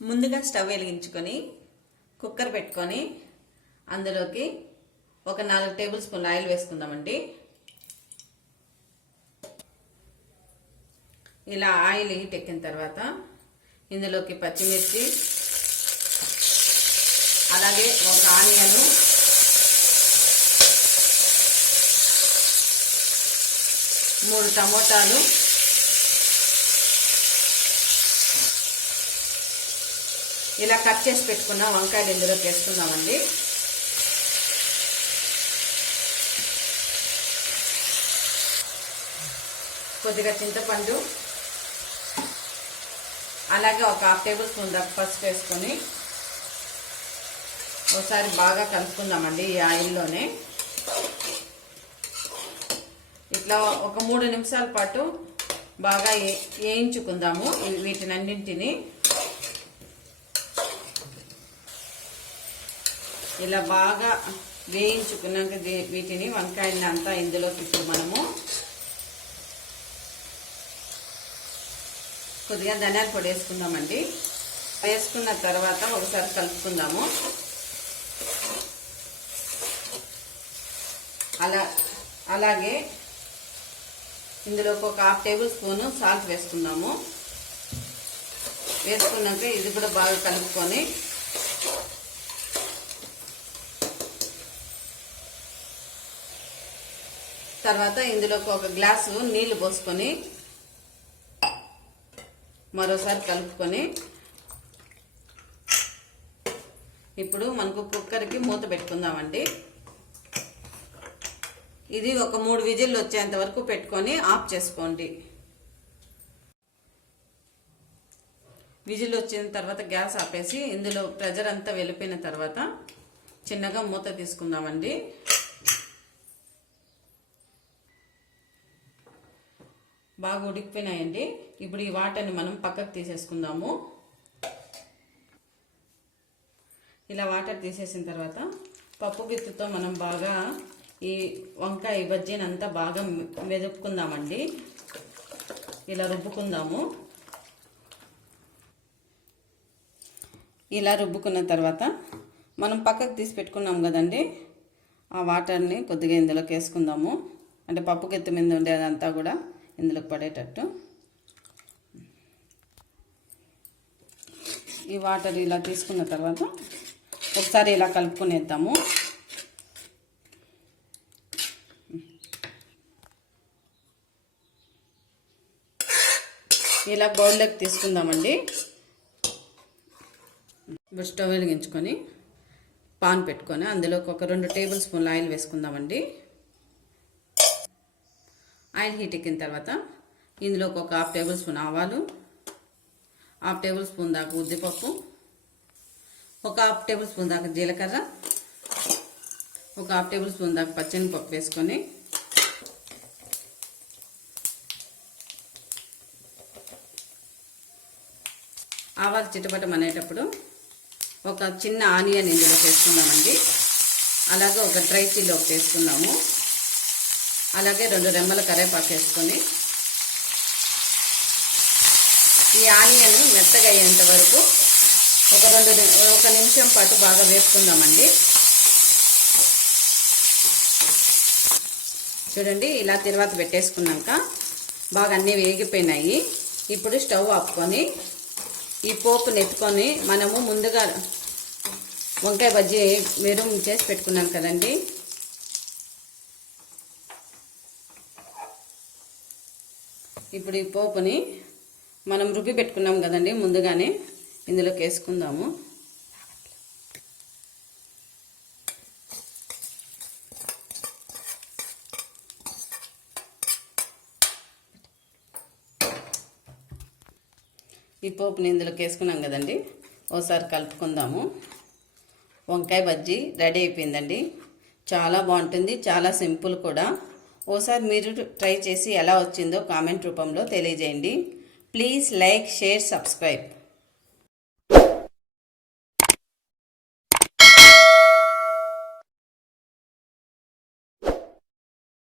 ముందుగా స్టవ్ వెలిగించుకొని కుక్కర్ పెట్టుకొని అందులోకి ఒక నాలుగు టేబుల్ స్పూన్ ఆయిల్ వేసుకుందామండి. ఇలా ఆయిల్ హీట్ ఎక్కిన తర్వాత ఇందులోకి పచ్చిమిర్చి అలాగే ఒక ఆనియను మూడు టమోటాలు ఇలా కట్ చేసి పెట్టుకున్న వంకాయలు ఇందులోకి వేసుకుందామండి. కొద్దిగా చింతపండు అలాగే ఒక హాఫ్ టేబుల్ స్పూన్ దాకా పసుపు వేసుకొని ఒకసారి బాగా కలుపుకుందామండి ఈ ఆయిల్లోనే. ఇట్లా ఒక మూడు నిమిషాల పాటు బాగా వేయించుకుందాము వీటినన్నింటినీ. ఇలా బాగా వేయించుకున్నాక వీటిని వంకాయని అంతా ఇందులోకి ఇప్పుడు మనము కొద్దిగా ధనియాల పొడి వేసుకుందామండి. వేసుకున్న తర్వాత ఒకసారి కలుపుకుందాము. అలా అలాగే ఇందులోకి ఒక హాఫ్ టేబుల్ స్పూను సాల్ట్ వేసుకుందాము. వేసుకున్నాక ఇది కూడా బాగా కలుపుకొని తర్వాత ఇందులోకి ఒక గ్లాసు నీళ్ళు పోసుకొని మరోసారి కలుపుకొని ఇప్పుడు మనకు కుక్కర్కి మూత పెట్టుకుందామండి. ఇది ఒక మూడు విజిల్లు వచ్చేంత వరకు పెట్టుకొని ఆఫ్ చేసుకోండి. విజిల్ వచ్చిన తర్వాత గ్యాస్ ఆపేసి ఇందులో ప్రెజర్ అంతా వెళ్ళిపోయిన తర్వాత చిన్నగా మూత తీసుకుందామండి. బాగా ఉడికిపోయినాయండి. ఇప్పుడు ఈ వాటర్ని మనం పక్కకు తీసేసుకుందాము. ఇలా వాటర్ తీసేసిన తర్వాత పప్పు గిత్తుతో మనం బాగా ఈ వంకాయ బజ్జీని అంతా బాగా మెదుపుకుందామండి. ఇలా రుబ్బుకుందాము. ఇలా రుబ్బుకున్న తర్వాత మనం పక్కకు తీసి పెట్టుకున్నాం కదండి. ఆ వాటర్ని కొద్దిగా ఇందులోకి వేసుకుందాము. అంటే పప్పు గిత్త మీద ఉండేదంతా కూడా ఇందులోకి పడేటట్టు. ఈ వాటర్ ఇలా తీసుకున్న తర్వాత ఒకసారి ఇలా కలుపుకునేద్దాము. ఇలా బౌల్లోకి తీసుకుందామండి. ఇప్పుడు స్టవ్ వెలిగించుకొని పాన్ పెట్టుకొని అందులోకి ఒక రెండు టేబుల్ స్పూన్ల ఆయిల్ వేసుకుందామండి. ఆయిల్ హీట్ ఎక్కిన తర్వాత ఇందులోకి ఒక హాఫ్ టేబుల్ స్పూన్ ఆవాలు హాఫ్ టేబుల్ స్పూన్ దాకా ఉద్దిపప్పు ఒక హాఫ్ టేబుల్ స్పూన్ దాకా జీలకర్ర ఒక హాఫ్ టేబుల్ స్పూన్ దాకా పచ్చనిపప్పు వేసుకొని ఆవాలు చిట్టపటం అనేటప్పుడు ఒక చిన్న ఆనియన్ ఇందులో చేసుకుందామండి అలాగే ఒక డ్రై చిల్లీ ఒకటి వేసుకుందాము. అలాగే రెండు రెమ్మల కరేపాకు వేసుకొని ఈ ఆనియన్ మెత్తగా అయ్యేంత వరకు ఒక రెండు ఒక నిమిషం పాటు బాగా వేసుకుందామండి చూడండి ఇలా తర్వాత పెట్టేసుకున్నాక బాగా అన్నీ వేగిపోయినాయి. ఇప్పుడు స్టవ్ ఆపుకొని ఈ పోపుని ఎత్తుకొని మనము ముందుగా వంకాయ బజ్జీ మెరు చేసి పెట్టుకున్నాం కదండి. ఇప్పుడు ఈ పోపుని మనం రుబ్బి పెట్టుకున్నాం కదండి ముందుగానే ఇందులోకి వేసుకుందాము. ఈ పోపుని ఇందులోకి వేసుకున్నాం కదండి ఓసారి కలుపుకుందాము. వంకాయ బజ్జీ రెడీ అయిపోయిందండి. చాలా బాగుంటుంది చాలా సింపుల్ కూడా. ఓసారి మీరు ట్రై చేసి ఎలా వచ్చిందో కామెంట్ రూపంలో తెలియజేయండి. Please like share subscribe.